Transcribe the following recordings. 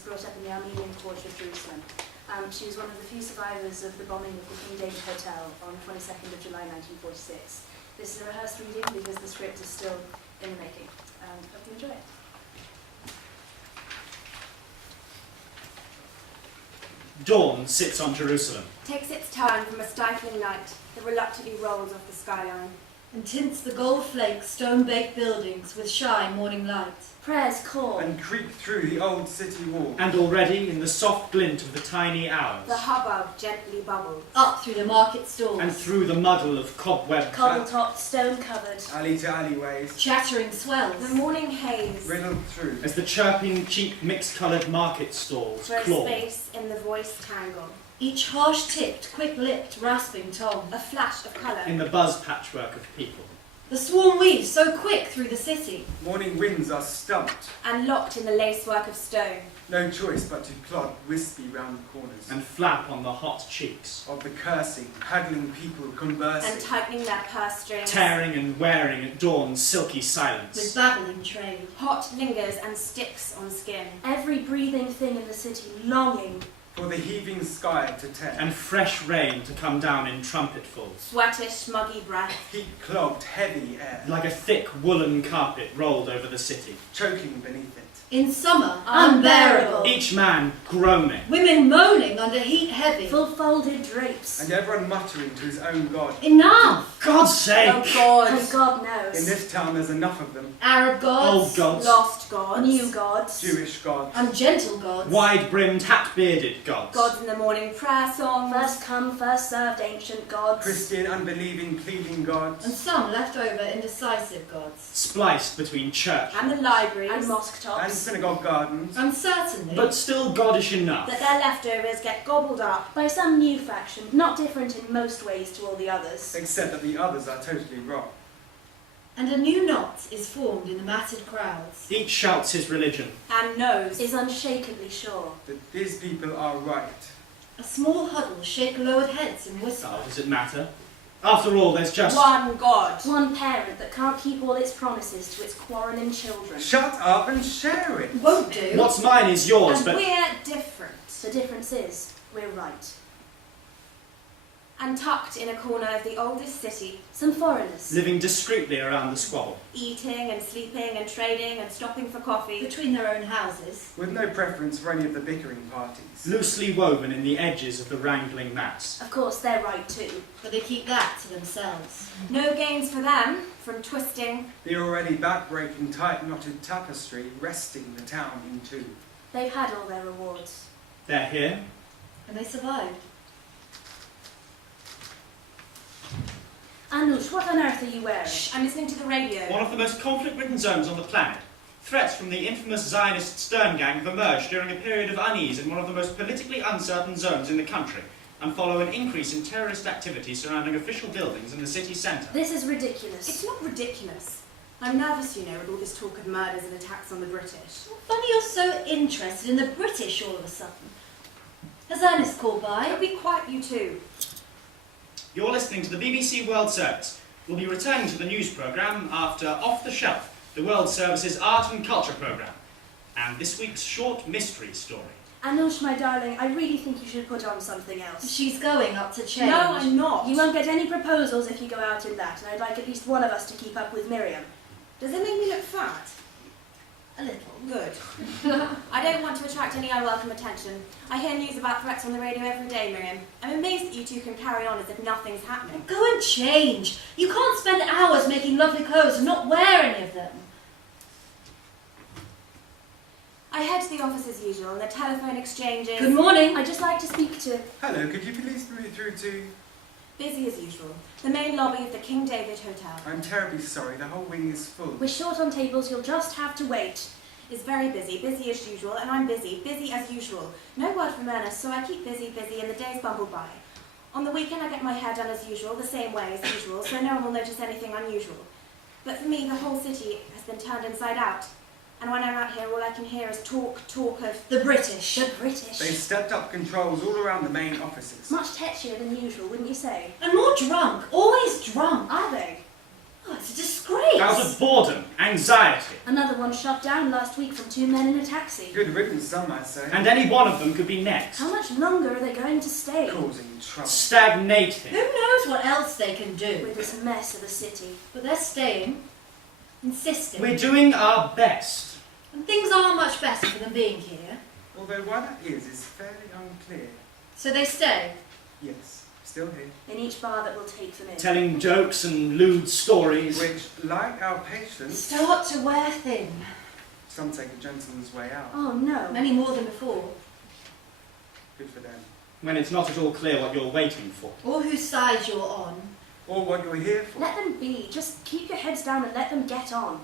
brought up in the Armenian quarter of Jerusalem. She was one of the few survivors of the bombing of the King David Hotel on the 22nd of July 1946. This is a rehearsed reading because the script is still in the making. Hope you enjoy it. Dawn sits on Jerusalem. Takes its turn from a stifling night that reluctantly rolls off the skyline. And tints the gold-flaked, stone-baked buildings with shy morning light. Prayers call. And creep through the old city wall. And already, in the soft glint of the tiny hours, The hubbub gently bubbles. Up through the market stalls. and through the muddle of cobweb, Cobble-topped, stone-covered. Alley to alleyways. Chattering swells. The morning haze Riddled through. as the chirping, cheap, mixed-coloured market stalls throws claw. space in the voice tangle. Each harsh-tipped, quick-lipped, rasping tongue. A flash of colour. In the buzz patchwork of people. The swarm weaves so quick through the city. Morning winds are stumped. And locked in the lacework of stone. No choice but to plod wispy round the corners. And flap on the hot cheeks. Of the cursing, haggling people conversing. And tightening their purse strings. Tearing and wearing at dawn's silky silence. With babbling trade. Hot lingers and sticks on skin. Every breathing thing in the city longing. For the heaving sky to tear. And fresh rain to come down in trumpetfuls. Sweatish, muggy breath. Heat clogged, heavy air. Like a thick woolen carpet rolled over the city. Choking beneath it. In summer, unbearable. Each man groaning. Women moaning under heat heavy. Full-folded drapes. And everyone muttering to his own God. Enough! God's sake! Oh God. And God knows. In this town there's enough of them. Arab gods. Old gods. Lost gods. New gods. Jewish gods. And gentle gods. Wide-brimmed, hat-bearded gods. Gods in the morning prayer songs. First come, first served ancient gods. Christian, unbelieving, pleading gods. And some leftover, indecisive gods. Spliced between church. And the libraries. And mosque tops. And synagogue gardens. And certainly, But still goddish enough. That their leftovers get gobbled up. by some new faction, not different in most ways to all the others. Except that the others are totally wrong. and a new knot is formed in the matted crowds. Each shouts his religion. And knows. Is unshakably sure. That these people are right. A small huddle shake lowered heads and whisper. Oh, does it matter? After all, there's just... One God. One parent that can't keep all its promises to its quarrelling children. Shut up and share it. Won't do. What's mine is yours, And but... we're different. The difference is, we're right. And tucked in a corner of the oldest city, Some foreigners. living discreetly around the squabble. eating and sleeping and trading and stopping for coffee. Between their own houses. With no preference for any of the bickering parties. Loosely woven in the edges of the wrangling mass. Of course, they're right too. But they keep that to themselves. No gains for them from twisting. The already back-breaking, tight-knotted tapestry wresting the town in two. They've had all their rewards. They're here. And they survived. Anush, what on earth are you wearing? Shh, I'm listening to the radio. One of the most conflict-ridden zones on the planet. Threats from the infamous Zionist Stern Gang have emerged during a period of unease in one of the most politically uncertain zones in the country, and follow an increase in terrorist activity surrounding official buildings in the city centre. This is ridiculous. It's not ridiculous. I'm nervous, you know, with all this talk of murders and attacks on the British. Funny you're so interested in the British all of a sudden. Has Ernest called by? It'll be quiet, you two. You're listening to the BBC World Service. We'll be returning to the news programme after Off the Shelf, the World Service's art and culture programme, and this week's short mystery story. Anush, my darling, I really think you should put on something else. She's going up to change. No, I'm not. You won't get any proposals if you go out in that, and I'd like at least one of us to keep up with Miriam. Does it make me look fat? A little. Good. I don't want to attract any unwelcome attention. I hear news about threats on the radio every day, Miriam. I'm amazed that you two can carry on as if nothing's happening. Go and change. You can't spend hours making lovely clothes and not wear any of them. I head to the office as usual, and the telephone exchanges... Good morning. I'd just like to speak to... Hello, could you please put me through to... Busy as usual. The main lobby of the King David Hotel. I'm terribly sorry, the whole wing is full. We're short on tables, you'll just have to wait. Is very busy, busy as usual, and I'm busy, busy as usual. No word from Ernest, so I keep busy, busy, and the days bumble by. On the weekend I get my hair done as usual, the same way as usual, so no one will notice anything unusual. But for me, the whole city has been turned inside out. And when I'm out here, all I can hear is talk of... The British. The British. They've stepped up controls all around the main offices. Much tetchier than usual, wouldn't you say? And more drunk. Always drunk. Are they? Oh, it's a disgrace. Out of boredom, anxiety. Another one shot down last week from 2 men in a taxi. Good riddance, some might say. And any one of them could be next. How much longer are they going to stay? Causing trouble. Stagnating. Who knows what else they can do? With this mess of a city. But they're staying, insisting. We're doing our best. And things aren't much better for them being here. Although why that is fairly unclear. So they stay. Yes, still here. In each bar that will take them in. Telling jokes and lewd stories. Which, like our patients, Start to wear thin. some take a gentleman's way out. Oh no. Many more than before. Good for them. When it's not at all clear what you're waiting for. Or whose side you're on. Or what you're here for. Let them be. Just keep your heads down and let them get on.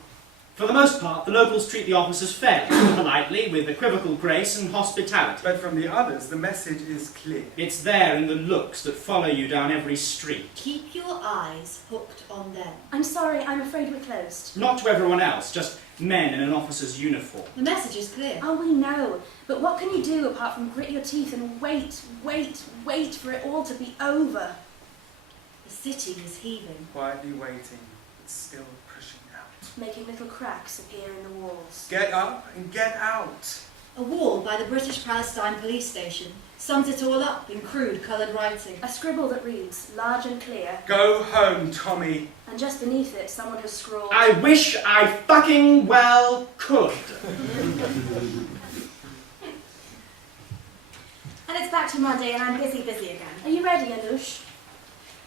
For the most part, the locals treat the officers fairly, politely, with equivocal grace and hospitality. But from the others, the message is clear. It's there in the looks that follow you down every street. Keep your eyes hooked on them. I'm sorry, I'm afraid we're closed. Not to everyone else, just men in an officer's uniform. The message is clear. Oh, we know. But what can you do apart from grit your teeth and wait for it all to be over? The city is heaving. Quietly waiting, but still pushing out. Making little cracks appear in the walls. Get up and get out. A wall by the British-Palestine police station sums it all up in crude coloured writing. A scribble that reads, large and clear, Go home, Tommy. and just beneath it someone has scrawled, I wish I fucking well could. And it's back to Monday and I'm busy again. Are you ready, Anush?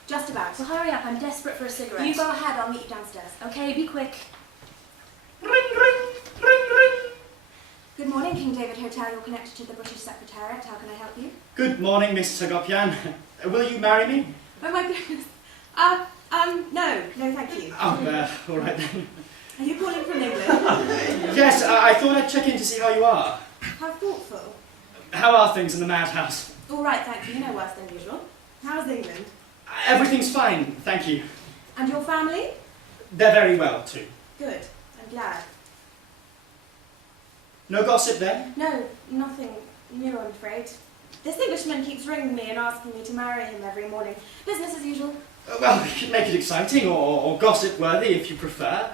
Just about. Well, hurry up, I'm desperate for a cigarette. You go ahead, I'll meet you downstairs. Okay, be quick. Ring, ring, ring, ring. Good morning, King David Hotel. You're connected to the British Secretariat. How can I help you? Good morning, Miss Sagopian. Will you marry me? Oh my goodness. No, thank you. Oh, all right then. Are you calling from England? Yes, I thought I'd check in to see how you are. How thoughtful. How are things in the madhouse? All right, thank you. No worse than usual. How's England? Everything's fine, thank you. And your family? They're very well, too. Good. I'm glad. No gossip then? No, nothing new, I'm afraid. This Englishman keeps ringing me and asking me to marry him every morning. Business as usual. Well, we could make it exciting or gossip-worthy if you prefer.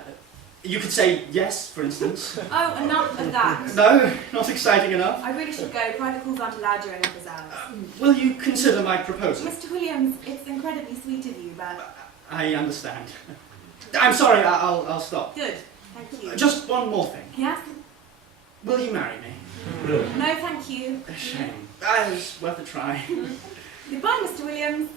You could say yes, for instance. Oh, enough of that. No, not exciting enough. I really should go. Private calls aren't allowed during office hours. Will you consider my proposal? Mr. Williams, it's incredibly sweet of you, but... I understand. I'm sorry, I'll stop. Good. Thank you. Just one more thing. Yes? Will you marry me? No, thank you. A shame. It's worth a try. Goodbye, Mr. Williams.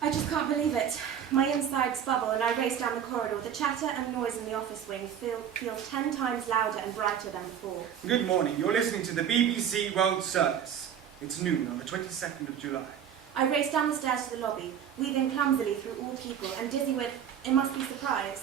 I just can't believe it. My insides bubble and I race down the corridor. The chatter and noise in the office wing feels 10 times louder and brighter than before. Good morning. You're listening to the BBC World Service. It's noon on the 22nd of July. I race down the stairs to the lobby, weaving clumsily through all people and dizzy with, it must be surprise.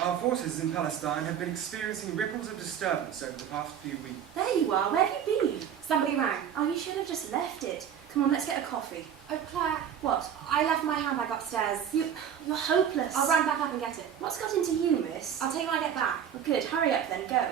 Our forces in Palestine have been experiencing ripples of disturbance over the past few weeks. There you are, where have you been? Somebody rang. Oh, you should have just left it. Come on, let's get a coffee. Oh, Claire. What? I left my handbag upstairs. You're hopeless. I'll run back up and get it. What's got into you, miss? I'll tell you when I get back. Well, good, hurry up then, go.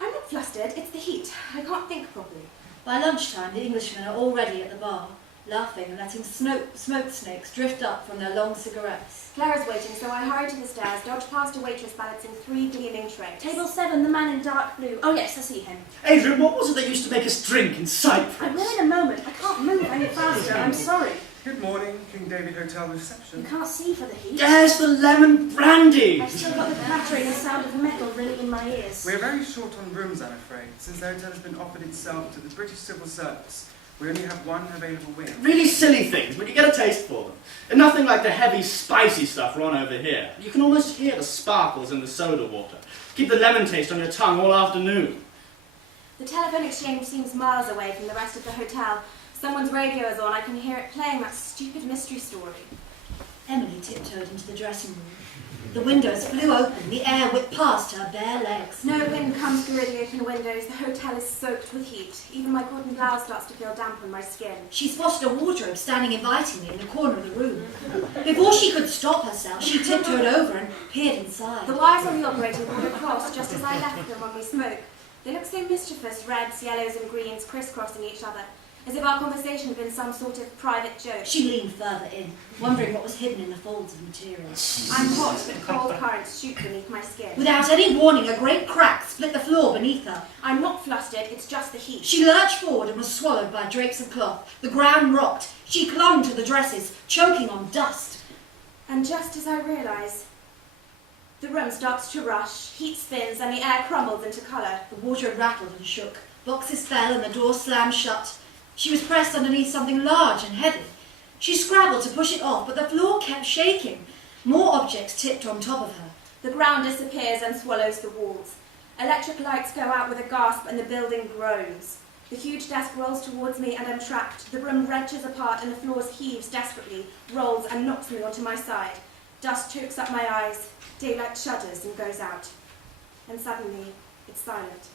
I'm not flustered, it's the heat. I can't think properly. By lunchtime, the Englishmen are already at the bar, laughing and letting smoke snakes drift up from their long cigarettes. Clara's waiting, so I hurry to the stairs, dodge past a waitress balancing 3 gleaming trays. Table 7, the man in dark blue. Oh yes, I see him. Adrian, what was it they used to make us drink in Cyprus? I will in a moment. I can't move any faster, I'm sorry. Good morning, King David Hotel You reception. can't see for the heat. There's the lemon brandy! I've still got the clattering and sound of metal ringing in my ears. We're very short on rooms, I'm afraid, since the hotel has been offered itself to the British Civil Service. We only have one available wing. Really silly things, but you get a taste for them. And nothing like the heavy, spicy stuff we're on over here. You can almost hear the sparkles in the soda water. Keep the lemon taste on your tongue all afternoon. The telephone exchange seems miles away from the rest of the hotel. Someone's radio is on, I can hear it playing that stupid mystery story. Emily tiptoed into the dressing room. The windows flew open, the air whipped past her bare legs. No wind comes through the open windows, the hotel is soaked with heat. Even my cotton blouse starts to feel damp on my skin. She spotted a wardrobe standing invitingly in the corner of the room. Before she could stop herself, she tiptoed over and peered inside. The wires on the operating board are crossed just as I left them when we spoke. They look so mischievous, reds, yellows and greens crisscrossing each other. as if our conversation had been some sort of private joke. She leaned further in, wondering what was hidden in the folds of material. I'm hot, but cold currents shoot beneath my skin. Without any warning, a great crack split the floor beneath her. I'm not flustered, it's just the heat. She lurched forward and was swallowed by drapes of cloth. The ground rocked. She clung to the dresses, choking on dust. And just as I realise, the room starts to rush, heat spins, and the air crumbles into colour. The water rattled and shook. Boxes fell and the door slammed shut. She was pressed underneath something large and heavy. She scrabbled to push it off, but the floor kept shaking. More objects tipped on top of her. The ground disappears and swallows the walls. Electric lights go out with a gasp and the building groans. The huge desk rolls towards me and I'm trapped. The room wrenches apart and the floor heaves desperately, rolls and knocks me onto my side. Dust chokes up my eyes. Daylight shudders and goes out. And suddenly, it's silent.